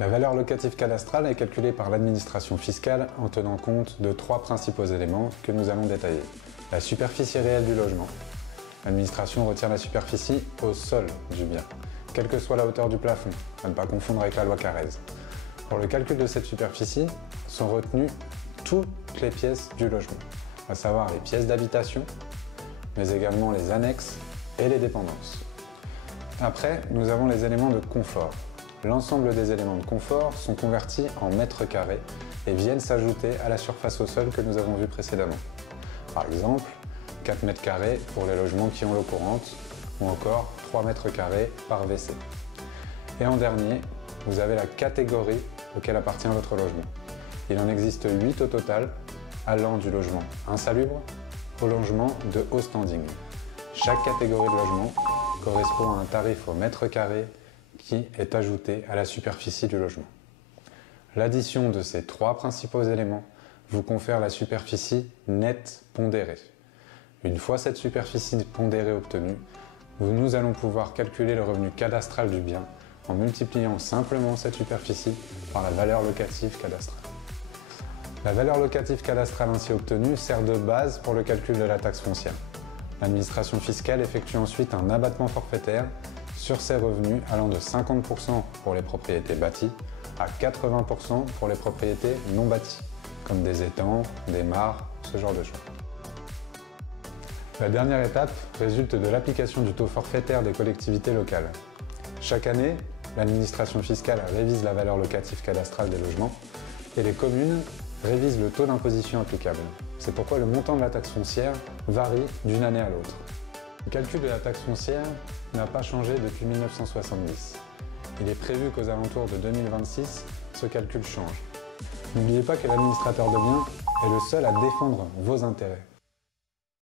La valeur locative cadastrale est calculée par l'administration fiscale en tenant compte de trois principaux éléments que nous allons détailler. La superficie réelle du logement. L'administration retient la superficie au sol du bien, quelle que soit la hauteur du plafond, à ne pas confondre avec la loi Carrez. Pour le calcul de cette superficie, sont retenues toutes les pièces du logement, à savoir les pièces d'habitation, mais également les annexes et les dépendances. Après, nous avons les éléments de confort. L'ensemble des éléments de confort sont convertis en mètres carrés et viennent s'ajouter à la surface au sol que nous avons vue précédemment. Par exemple, 4 mètres carrés pour les logements qui ont l'eau courante, ou encore 3 mètres carrés par WC. Et en dernier, vous avez la catégorie auquel appartient votre logement. Il en existe 8 au total, allant du logement insalubre au logement de haut standing. Chaque catégorie de logement correspond à un tarif au mètre carré qui est ajouté à la superficie du logement. L'addition de ces trois principaux éléments vous confère la superficie nette pondérée. Une fois cette superficie pondérée obtenue, nous allons pouvoir calculer le revenu cadastral du bien en multipliant simplement cette superficie par la valeur locative cadastrale. La valeur locative cadastrale ainsi obtenue sert de base pour le calcul de la taxe foncière. L'administration fiscale effectue ensuite un abattement forfaitaire sur ces revenus allant de 50% pour les propriétés bâties à 80% pour les propriétés non bâties, comme des étangs, des mares, ce genre de choses. La dernière étape résulte de l'application du taux forfaitaire des collectivités locales. Chaque année, l'administration fiscale révise la valeur locative cadastrale des logements et les communes révisent le taux d'imposition applicable. C'est pourquoi le montant de la taxe foncière varie d'une année à l'autre. Le calcul de la taxe foncière n'a pas changé depuis 1970. Il est prévu qu'aux alentours de 2026, ce calcul change. N'oubliez pas que l'administrateur de biens est le seul à défendre vos intérêts.